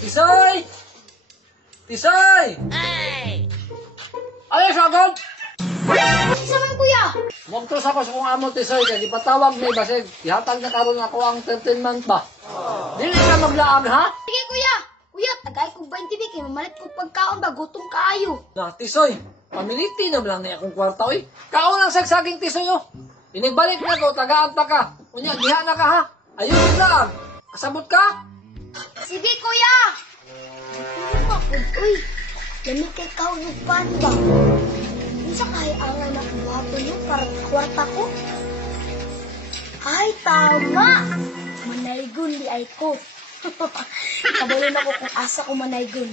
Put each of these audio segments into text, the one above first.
Tisoy! Tisoy! Ay, sagod! Isa man kuya. Mugtos ako sa kong amo, Tisoy, kaya ipatawag na basig. Ihatag na karon ako ang 13 month ba? Dili ka maglaag, ha? Sige kuya. Kuya, tagay kong 20 big. Mamalit kong pagkaon ba? Gutom kaayo. Na, Tisoy, pamiliti na lang na akong kwarta, oy. Kaon ang sagsaging, Tisoy, oh. Inigbalik na ko, tagaan pa ka. Unya, diha na ka, ha? Ayun yung laag. Kasabot ka? Sige kuya. Ano ba po? Uy, lamig kay kaunog panda. Isa kaya ang anak buhato niyo para kwarta ko? Ay, tama. Manaygon di ay ko. Kabalon ako kung asa ko manaygon.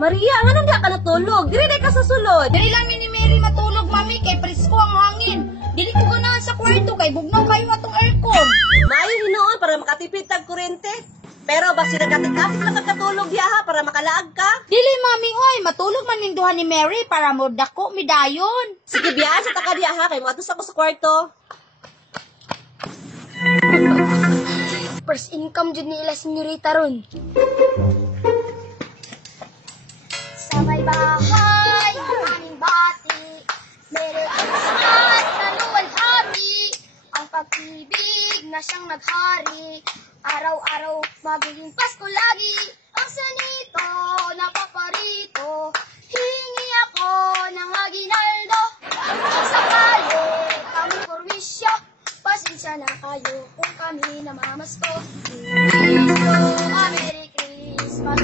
Maria, nga nang ka natulog? Dili ka sa sulod. Dili lang ni Mary matulog, mami, kay presko ang hangin. Dili ko ganahan sa kwarto, kay bugnaw kayo atong aircon. Maayo hinoon para makatipid tag kuryente. Pero basi nagkatikapit lang katulog diha ha para makalaag ka. Dili, mami, oy, matulog man ning duha ni Mary para mo dako midayon. Sige biya sa taka diha ha kay matus ako sa kwarto. First income jud ni ila senyorita ron. Sa may bahay, aming bati, meron ang saat na luwalhati, ang pag-ibig na siyang naghari, araw-araw magiging Pasko lagi, ang sanito na paparito, hingi ako ng aginaldo, kung sakali kami kurwisyo, pasensya na kayo kung kami namamasko. Wisyo, Merry Christmas,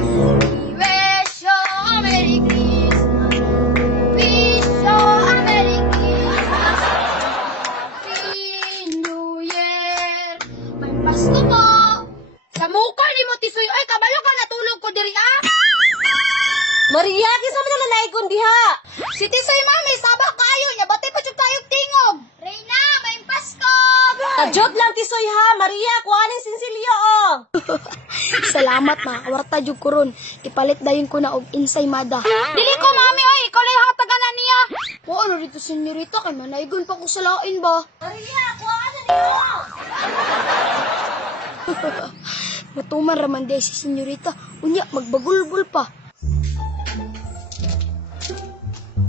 Wisyo, Merry Christmas, Wisyo, Merry Christmas, Happy New Year. May Pasko po. Sa mukha ni mo, Tisoy. Ay, kabalo ka, natulog ko diri, ah. Maria, kisa man na naigon diha. Si Tisoy, mami, sabak kayo niya. Bati pa siya tayong tingog. Reyna, may Pasko. Kajot lang tisoy ha, Maria, kuhanin sinsilyo oh. Salamat na, kawarta jud ko ron. Ipalit dayon ko na og ensaymada. Dili ko, mami, oy, ikaw lang hatagan na niya. O, ano dito, senyorita, kay manaygon pa ko sa lain ba? Maria, kuhanin niyo. Matuman raman day si senyorita. Unya, magbagulbul pa.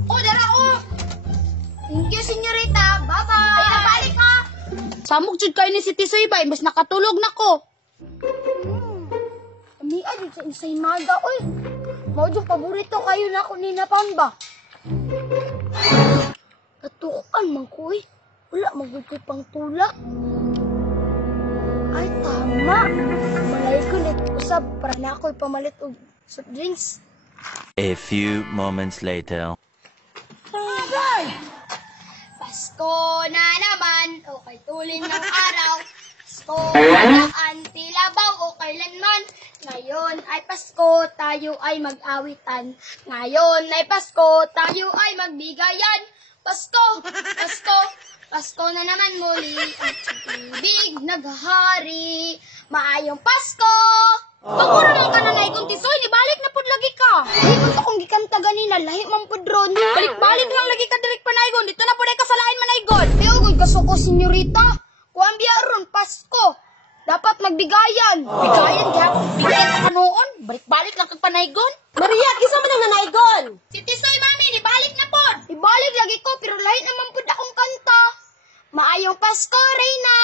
O, dara, o. Thank you, senyorita. Bye-bye. Ay, nabalik ka. Samok jud kayo ni si Tisoy ba, mas nakatulog na ko. Ami ay sa ensaymada oy. Mao jud paborito kayo na ako ni Napan ba. Katukan man ko oy. Wala magud ko'y pang tula. Ay tama. Malay ko net usab para na ako'y pamalit og soft drinks. A few moments later. Pasko na naman, o kay tulin ng araw. Pasko na ang tilabaw, o kailanman. Ngayon ay Pasko, tayo ay mag-awitan. Ngayon ay Pasko, tayo ay magbigayan. Pasko, Pasko, Pasko na naman muli. Ang ibig naghahari. Maayong Pasko! Pagkura lang ka na na ikong Tisoy, ibalik na pud lagi ka. Ay, gusto kong gikanta ganina, lahi man pud ron. Balik-balik lang lagi ka direk panaygon, dito na pud ay kasalain manaygon. Ay, ugod kasuko, senyorita. Kuan biya ron, Pasko. Dapat magbigayan. Bigayan, gapon. Bigayan ka noon. Balik-balik lang kag panaygon. Maria, kisa man ang nanaigon. Si Tisoy, mami, ibalik na pud. Ibalik lagi ko, pero lahi naman pud akong kanta. Maayong Pasko, Reyna.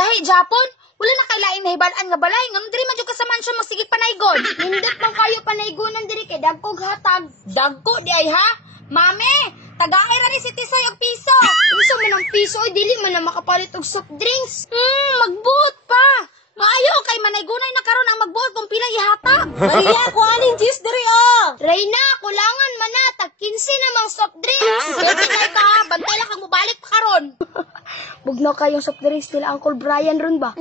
Lahi, Japon. Wala na kay laing nahibalaan nga balay. Ngam diri man jud ka sa mansyon magsigig panaygon. Hindot man kayo panaygonan diri kay dagkog hatag. Dagko di ay ha? Mami, tagaay ra ni si Tisoy og piso. Unsa man ang piso ay dili man na makapalit og soft drinks. Magbuot pa. Maayo kay manaygonay na karon ang magbuot kung pila ihatag. Maria, kuhanin juice diri oh. Reyna, kulangan man na tag 15 namang soft drinks. Pwede na ka, bantay lang kag mobalik pa karon. Bugnaw kayong soft drinks nila Uncle Brian ron ba?